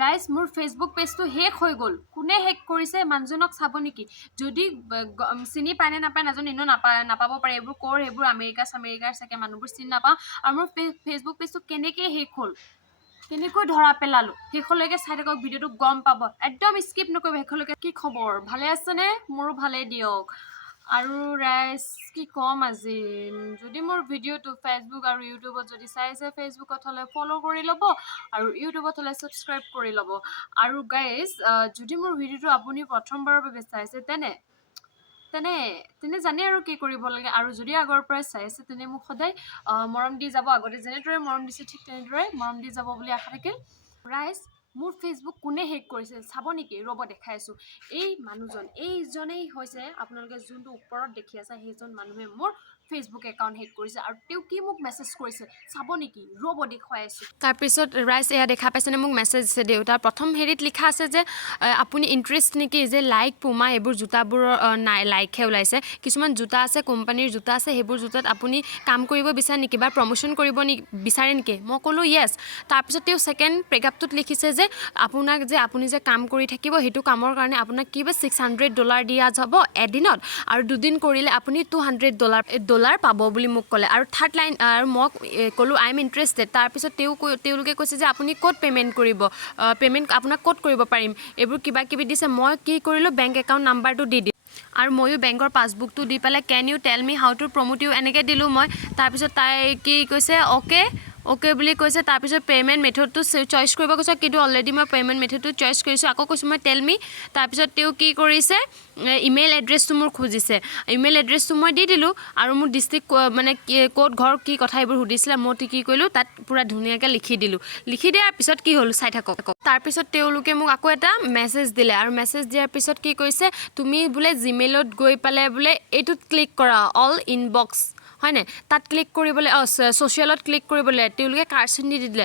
ৰাইজ মোৰ Facebook পেজটো hack হৈ গ'ল। কোনে হেক কৰিছে মানুহজনক চাব নেকি? যদি চিনি পায় নে নাপায় নাজানো, এনেও নাপাব পাৰে। এইবোৰ ক'ৰ, এইবোৰ আমেৰিকাৰ চাগে মানুহবোৰ চিনি নাপাওঁ। আৰু মোৰ ফেচবুক পেজটো কেনেকৈ হেক হ'ল, কেনেকৈ ধৰা পেলালো, শেষলৈকে চাই থাকক, ভিডিঅ'টো গম পাব। একদম স্কিপ নকৰিব শেষলৈকে। কি খবৰ, ভালে আছেনে? মোৰো ভালেই দিয়ক। আৰু ৰাইজ কি ক'ম আজি, যদি মোৰ ভিডিঅ'টো ফেচবুক আৰু ইউটিউবত যদি চাই আছে, ফেচবুকত হ'লে ফ'ল' কৰি ল'ব আৰু ইউটিউবত হ'লে ছাবস্ক্ৰাইব কৰি ল'ব। আৰু গাইজ যদি মোৰ ভিডিঅ'টো আপুনি প্ৰথমবাৰৰ বাবে চাইছে তেনে জানে আৰু কি কৰিব লাগে। আৰু যদি আগৰ পৰাই চাই আছে তেনে মোক সদায় মৰম দি যাব। আগতে যেনেদৰে মৰম দিছে ঠিক তেনেদৰে মৰম দি যাব বুলি আশা থাকিল। ৰাইজ মোৰ ফেচবুক কোনে হেক কৰিছে চাব নেকি? ৰ'ব দেখাই আছোঁ। এই মানুহজন, এইজনেই হৈছে আপোনালোকে যোনটো ওপৰত দেখি আছে, সেইজন মানুহে মোৰ ফেচবুক একাউণ্ট হেক কৰিছে। আৰু তেওঁ কি মোক মেছেজ কৰিছে চাব নেকি? ৰ'ব দেখুৱাই আছোঁ। তাৰপিছত ৰাইজ এয়া দেখা পাইছেনে, মোক মেছেজ দিছে দেউতাৰ। প্ৰথম হেৰিত লিখা আছে যে আপুনি ইণ্টাৰেষ্ট নেকি যে লাইক পুমা এইবোৰ জোতাবোৰৰ নাই, লাইকহে ওলাইছে। কিছুমান জোতা আছে, কোম্পানীৰ জোতা আছে, সেইবোৰ জোতাত আপুনি কাম কৰিব বিচাৰে নেকি বা প্ৰমোশ্যন কৰিব বিচাৰে নেকি? মই ক'লোঁ য়েছ। তাৰপিছত তেওঁ ছেকেণ্ড পেৰেগ্ৰাফটোত লিখিছে যে আপুনি যে কাম কৰি থাকিব, সেইটো কামৰ কাৰণে আপোনাক কিবা $600 দিয়া যাব এদিনত, আৰু 2 দিন কৰিলে আপুনি $200 পাব বুলি মোক ক'লে। আৰু থাৰ্ড লাইন, আৰু মই ক'লোঁ আই এম ইণ্টাৰেষ্টেড। তাৰপিছত তেওঁলোকে কৈছে যে আপুনি ক'ত পে'মেণ্ট কৰিব, পে'মেণ্ট আপোনাক ক'ত কৰিব পাৰিম, এইবোৰ কিবা কিবি দিছে। মই কি কৰিলোঁ, বেংক একাউণ্ট নাম্বাৰটো দি দিলোঁ আৰু ময়ো বেংকৰ পাছবুকটো দি পেলাই can you tell me how to promote you এনেকৈ দিলোঁ মই। তাৰপিছত তাই কি কৈছে, অ'কে বুলি কৈছে। তাৰপিছত পে'মেণ্ট মেথডটো চইচ কৰিব কৈছে, কিন্তু অলৰেডি মই পে'মেণ্ট মেথডটো চইচ কৰিছোঁ। আকৌ কৈছোঁ মই টেল মি। তাৰপিছত তেওঁ কি কৰিছে, ইমেইল এড্ৰেছটো মোৰ খুজিছে। ইমেইল এড্ৰেছটো মই দি দিলোঁ আৰু মোৰ ডিষ্ট্ৰিক্ট মানে ক'ত ঘৰ, কি কথা এইবোৰ সুধিছিলে। মই কি কৰিলোঁ, তাত পূৰা ধুনীয়াকৈ লিখি দিলোঁ। লিখি দিয়াৰ পিছত কি হ'ল চাই থাকক। তাৰপিছত তেওঁলোকে মোক আকৌ এটা মেছেজ দিলে, আৰু মেছেজ দিয়াৰ পিছত কি কৈছে, তুমি বোলে জিমেইলত গৈ পেলাই বোলে এইটোত ক্লিক কৰা, অল ইনবক্স হয়নে, তাত ক্লিক কৰিবলৈ, ছ'চিয়েলত ক্লিক কৰিবলৈ তেওঁলোকে কাৰ্চন দি দিলে।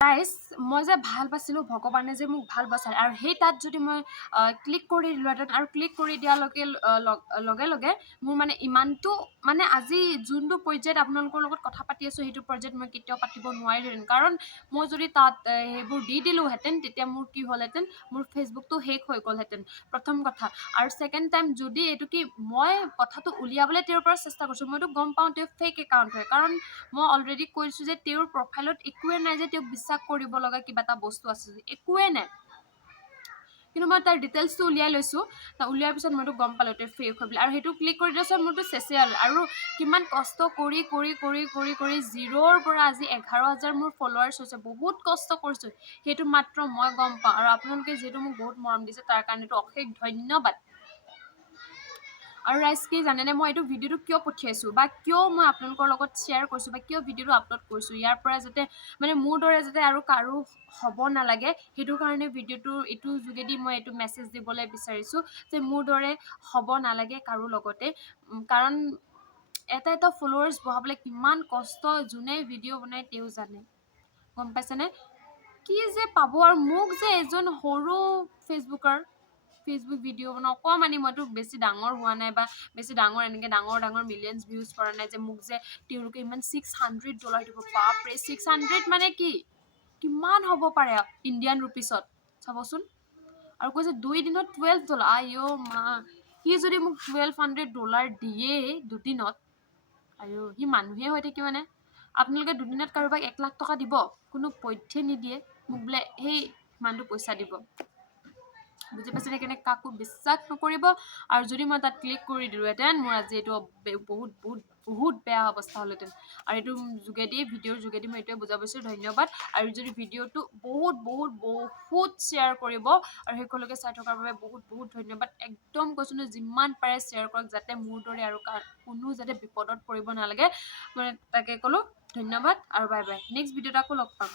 গাইজ মই যে ভাল পাইছিলোঁ, ভগৱানে যে মোক ভাল পাইছে। আৰু সেই তাত যদি মই ক্লিক কৰি দিলোঁহেঁতেন, আৰু ক্লিক কৰি দিয়াৰ লগে লগে মোৰ মানে ইমানটো মানে আজি যোনটো পৰ্যায়ত আপোনালোকৰ লগত কথা পাতি আছোঁ, সেইটো পৰ্যায়ত মই কেতিয়াও পাতিব নোৱাৰিলোহেঁতেন। কাৰণ মই যদি তাত সেইবোৰ দি দিলোঁহেঁতেন, তেতিয়া মোৰ কি হ'লহেঁতেন, মোৰ ফেচবুকটো হেক হৈ গ'লহেঁতেন, প্ৰথম কথা। আৰু ছেকেণ্ড টাইম যদি এইটো কি মই কথাটো উলিয়াবলৈ তেওঁৰ পৰা চেষ্টা কৰিছোঁ, মইতো গম পাওঁ তেওঁ ফেক একাউণ্ট হয়। কাৰণ মই অলৰেডি কৈছোঁ যে তেওঁৰ প্ৰফাইলত একোৱে নাই যে তেওঁক বিশ্বাস কৰিব লগা কিবা এটা বস্তু আছে, একোৱে নাই। কিন্তু মই তাৰ ডিটেইলছটো উলিয়াই লৈছোঁ। উলিয়াৰ পিছত মইতো গম পালোঁ তেওঁ ফেক হৈ বুলি। আৰু সেইটো ক্লিক কৰি দিয়াৰ পিছত মোৰতো চেচে আৰু কিমান কষ্ট কৰি 0ৰ পৰা আজি 11,000 মোৰ ফলোৱাৰ্ছ হৈছে। বহুত কষ্ট কৰিছোঁ, সেইটো মাত্ৰ মই গম পাওঁ। আৰু আপোনালোকে যিহেতু মোক বহুত মৰম দিছে, তাৰ কাৰণেতো অশেষ ধন্যবাদ। আৰু ৰাইজ কি জানেনে, মই এইটো ভিডিঅ'টো কিয় পঠিয়াইছোঁ বা কিয় মই আপোনালোকৰ লগত শ্বেয়াৰ কৰিছোঁ বা কিয় ভিডিঅ'টো আপলোড কৰিছোঁ, ইয়াৰ পৰা যাতে মানে মোৰ দৰে যাতে আৰু কাৰো হ'ব নালাগে, সেইটো কাৰণে এইটোৰ যোগেদি মই এইটো মেছেজ দিবলৈ বিচাৰিছোঁ যে মোৰ দৰে হ'ব নালাগে কাৰো লগতে। কাৰণ এটা ফলোৱাৰ্ছ বঢ়াবলৈ কিমান কষ্ট যোনে ভিডিঅ' বনাই তেওঁ জানে, গম পাইছেনে? কি যে পাব। আৰু মোক যে এজন সৰু ফেচবুক ভিডিঅ' বনাওঁ অকণমানি, মইতো বেছি ডাঙৰ হোৱা নাই বা বেছি ডাঙৰ এনেকৈ ডাঙৰ মিলিয়নছ ভিউজ কৰা নাই যে মোক যে তেওঁলোকে ইমান $600 দিব। বাপৰে, 600 মানে কি কিমান হ'ব পাৰে ইণ্ডিয়ান ৰুপিছত চাবচোন। আৰু কৈছে 2 দিনত $12। আইঅ মা, সি যদি মোক $1,200 দিয়ে 2 দিনত, আইঅ সি মানুহে হৈ থাকিবনে? আপোনালোকে 2 দিনত কাৰোবাক 1 লাখ টকা দিব? কোনো পধ্যে নিদিয়ে। মোক বোলে সেই মানুহটো পইচা দিব, বুজি পাইছে? সেইকাৰণে কাকো বিশ্বাস নকৰিব। আৰু যদি মই তাত ক্লিক কৰি দিলোঁহেঁতেন, মোৰ আজি এইটো বহুত বেয়া অৱস্থা হ'লহেঁতেন। আৰু এইটো ভিডিঅ'ৰ যোগেদি মই এইটোৱে বুজাব বিচাৰোঁ, ধন্যবাদ। আৰু যদি ভিডিঅ'টো বহুত শ্বেয়াৰ কৰিব, আৰু শেষলৈকে চাই থকাৰ বাবে বহুত ধন্যবাদ। একদম কৈছোঁ ন, যিমান পাৰে শ্বেয়াৰ কৰক, যাতে মোৰ দৰে আৰু কোনো যাতে বিপদত পৰিব নালাগে। মানে তাকে ক'লোঁ, ধন্যবাদ আৰু বাই বাই। নেক্সট ভিডিঅ'ত আকৌ লগ পাম।